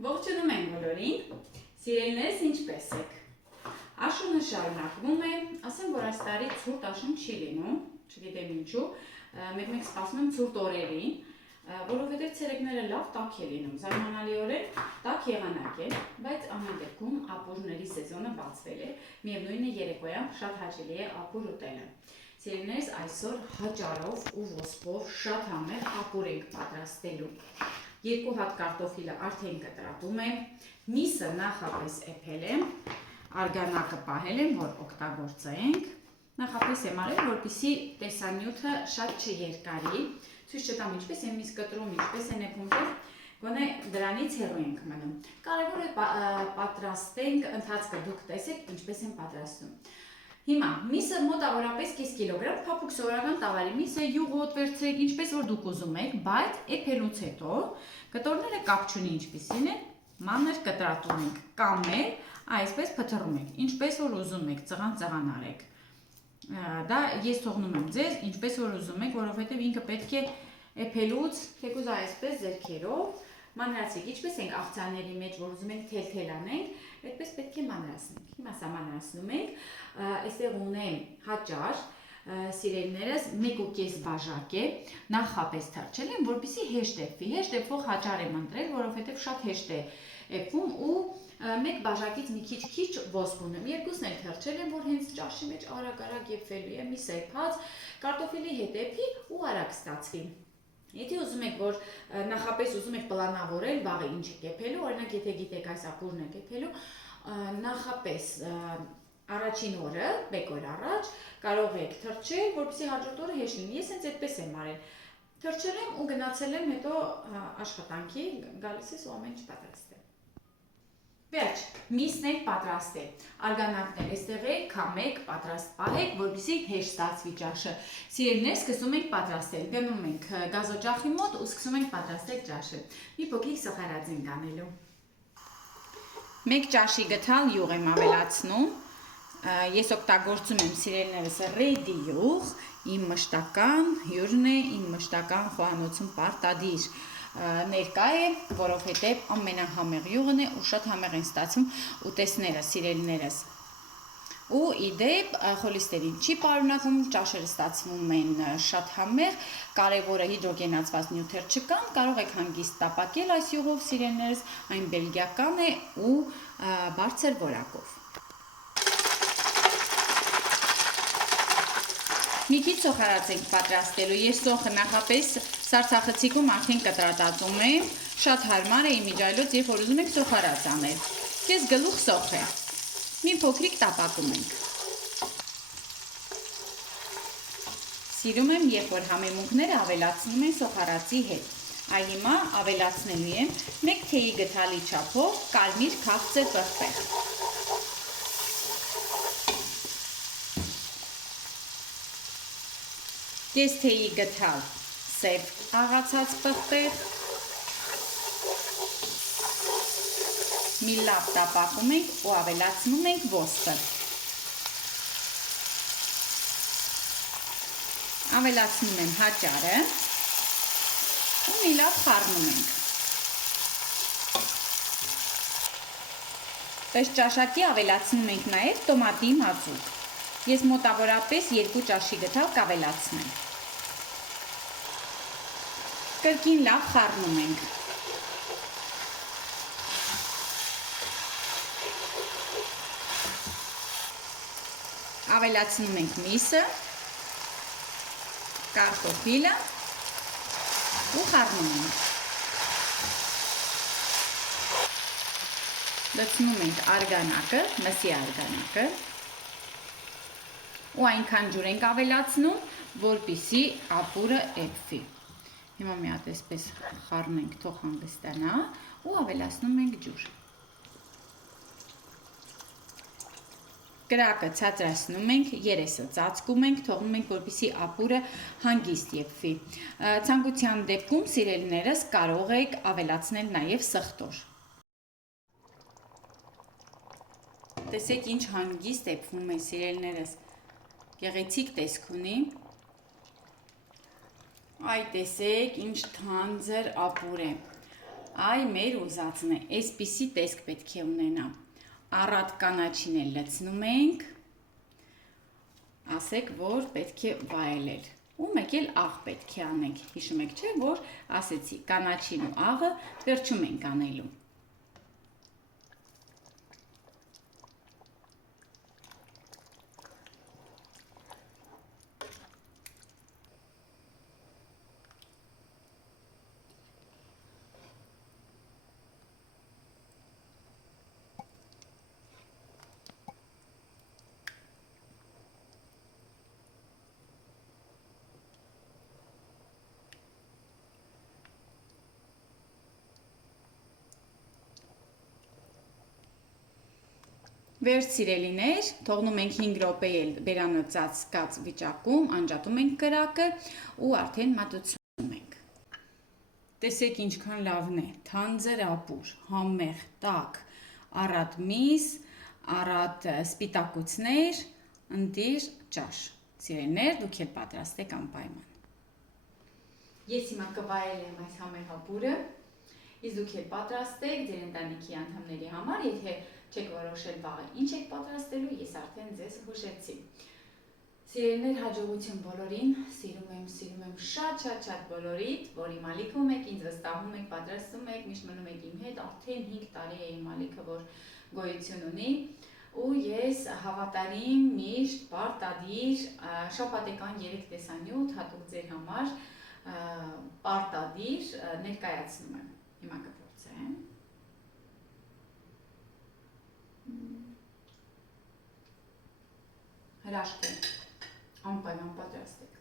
Ողջունում եմ բոլորին, սիրելիներս ինչպես եք։ Աշունը շարունակվում է, ասեմ, որ այս տարի ցուրտ աշուն չի լինում, չգիտեմ ինչու, մեկ-մեկ սպասում եմ ցուրտ օրերին, որովհետև ցերեկները լավ տաք է լինում, զարմանալիորեն տաք եղանակ է, բայց ամեն դեպքում ապուրների սեզոնը բացվել է, միևնույն է երեկոյան շատ հաճելի է ապուր ուտելը։ Սիրելիներս այսօր հաճարով ու ոսպով շատ համեղ ապուր ենք պատրաստելու։ 2 հատ կարտոֆիլը արդեն կտրատում եմ, միսը նախապես էփել եմ, արգանակը պահել եմ, որ օգտագործենք։ Նախապես եմ արել, որպեսզի տեսանյութը շատ չերկարի, ցույց չտամ ինչպես եմ միս կտրում, ինչպես են էփում, գոնե դրանից հեռու ենք մնում։ Կարևոր է պատրաստենք, ընթացքը դուք տեսեք ինչպես եմ պատրաստում։ Հիմա միսը մոտավորապես կես կիլոգրամ, փափուկ սովորական տավարի միս է, յուղոտ վերցրեք, ինչպես որ դուք ուզում եք, բայց էփելուց հետո կտորները կապ չունի ինչպեսին է, մանր կտրատում ենք, կամ այսպես փթռում եք, ինչպես որ ուզում եք, ծղան արեք։ Դա ես թողնում եմ ձեզ, ինչպես որ ուզում եք, որովհետև ինքը պետք է էփելուց, թեկուզ այսպես ձեռքերով մանրացեք, ինչպես ենք աղցանների մեջ, որ ուզում ենք թել-թել անենք, այդպես պետք է մանրացնենք։ Հիմա սա մանրացնում ենք, այստեղ ունեմ հաճար, սիրելիներս 1.5 բաժակ է, նախապես թրջել եմ, որպեսզի հեշտ էփվի, հեշտ էփվող հաճար եմ ընտրել, որովհետև շատ հեշտ է էփվում ու մեկ բաժակից մի քիչ ոսպ ունեմ, երկուսն էլ թրջել եմ, որ հենց ճաշի մեջ արագ եփվելու է, միս էփած, կարտոֆիլի հետ էփի ու արագ ստացվի։ Եթե ուզում եք, որ նախապես ուզում եք պլանավորել վաղը ինչ եք էփելու, օրինակ եթե գիտեք այս ապուրն եք էփելու, նախապես առաջին օրը, 1 օր առաջ կարող եք թրջել, որպեսզի հաջորդ օրը հեշտ լինի։ Ես հենց այդպես եմ արել։ Թրջել եմ ու գնացել եմ հետո աշխատանքի, գալիս ես ու ամեն ինչ պատրաստել։ Վերջ, միսն եք պատրաստել, արգանակն էլ էստեղ է, քամեք, պատրաստ պահեք, որպեսզի հեշտ ստացվի ճաշը։ Սիրելիներ, սկսում ենք պատրաստել, դնում ենք գազօջախի մոտ ու սկսում ենք պատրաստել ճաշը։ Մի փոքրիկ սոխարած ենք անելու։ 1 ճաշի գթալ յուղ եմ ավելացնում, ես օգտագործում եմ սիրելիներս ռեդի յուղ, իմ մշտական հյուրն է, իմ մշտական խոհանոցում պարտադիր ներկա է, որովհետև ամենահամեղ յուղն է ու շատ համեղ են ստացվում ուտեստները, սիրելիներս։ Ու իդեպ խոլեստերին չի պարունակում, ճաշերը ստացվում են շատ համեղ, կարևորը հիդրոգենացված նյութեր չկան, կարող եք հանգիստ տապակել այս յուղով, սիրելիներս, այն բելգիական է ու բարձր որակով։ Մի քիչ սոխարած ենք պատրաստելու, ես սոխը նախապես սարցախցիկում արդեն կտրատածում եմ, շատ հարմար է իմիջիայլոց, երբ որ ուզում եք սոխարած անել։ Ես գլուխ սոխ է, մի փոքրիկ տապակում ենք։ Սիրում եմ, երբ որ համեմունքները ավելացնում են սոխարածի հետ։ Այ հիմա ավելացնելու եմ 1 թեյի գթալի չափով կարմիր քաղցր պղպեղ։ Կես թեյի գթալ սև աղացած պղպեղ, մի լավ տապակում ենք ու ավելացնում ենք ոսպը։ Ավելացնում եմ հաճարը ու մի լավ խառնում ենք։ Ըստ ճաշակի ավելացնում ենք նաև տոմատի մածուկ։ Ես մոտավորապես 2 ճաշի գթալ կավելացնեմ։ Կրկին լավ խառնում ենք։ Ավելացնում ենք միսը, կարտոֆիլը ու խառնում ենք։ Լցնում ենք արգանակը, մսի արգանակը ու այնքան ջուր ենք ավելացնում, որպեսզի ապուրը էփվի։ Հիմա մի հատ այսպես խառնենք, թող հանգստանա ու ավելացնում ենք ջուր։ Կրակը ցածրացնում ենք, երեսը ծածկում ենք, թողնում ենք, որպեսզի ապուրը հանգիստ եփվի։ Ցանկության դեպքում, սիրելիներս, կարող եք ավելացնել նաև սխտոր։ Տեսեք ինչ հանգիստ էփվում է, սիրելիներս, գեղեցիկ տեսք ունի։ Այ տեսեք ինչ թանձր ապուր է։ Այ մեր ուզածն է, այսպիսի տեսք պետք է ունենա։ Առատ կանաչին էլ լցնում ենք, ասեք, որ պետք է վայելել։ Ու մեկ էլ աղ պետք է անենք, հիշում եք չէ, որ ասեցի, կանաչին ու աղը վերջում ենք անելու։ Վերջ սիրելիներ, թողնում ենք 5 րոպե էլ բերանը ծածկած վիճակում, անջատում ենք կրակը ու արդեն մատուցում ենք։ Տեսեք ինչքան լավն է, թանձր ապուր, համեղ, տաք, առատ միս, առատ սպիտակուցներ, ընտիր ճաշ։ Սիրելիներ, դուք էլ պատրաստեք անպայման։ Ես հիմա կվայելեմ այս համեղ ապուրը, իսկ դուք էլ պատրաստեք ձեր ընտանիքի անդամների համար, եթե չեք որոշել վաղը ինչ եք պատրաստելու, ես արդեն ձեզ հուշեցի։ Սիրելիներ, հաջողություն բոլորին, սիրում եմ շատ բոլորիդ, որ իմ ալիքում եք, ինձ վստահում եք, պատրաստում եք, միշտ մնում եք իմ հետ, արդեն 5 տարի է իմ ալիքը, որ գոյություն ունի, ու ես հավատարիմ, միշտ, պարտադիր, շաբաթական 3 տեսանյութ հատուկ ձեր համար պարտադիր ներկայացնում եմ։ Հիմա կփորձեմ։ Հրաշք է, անպայման պատրաստեք։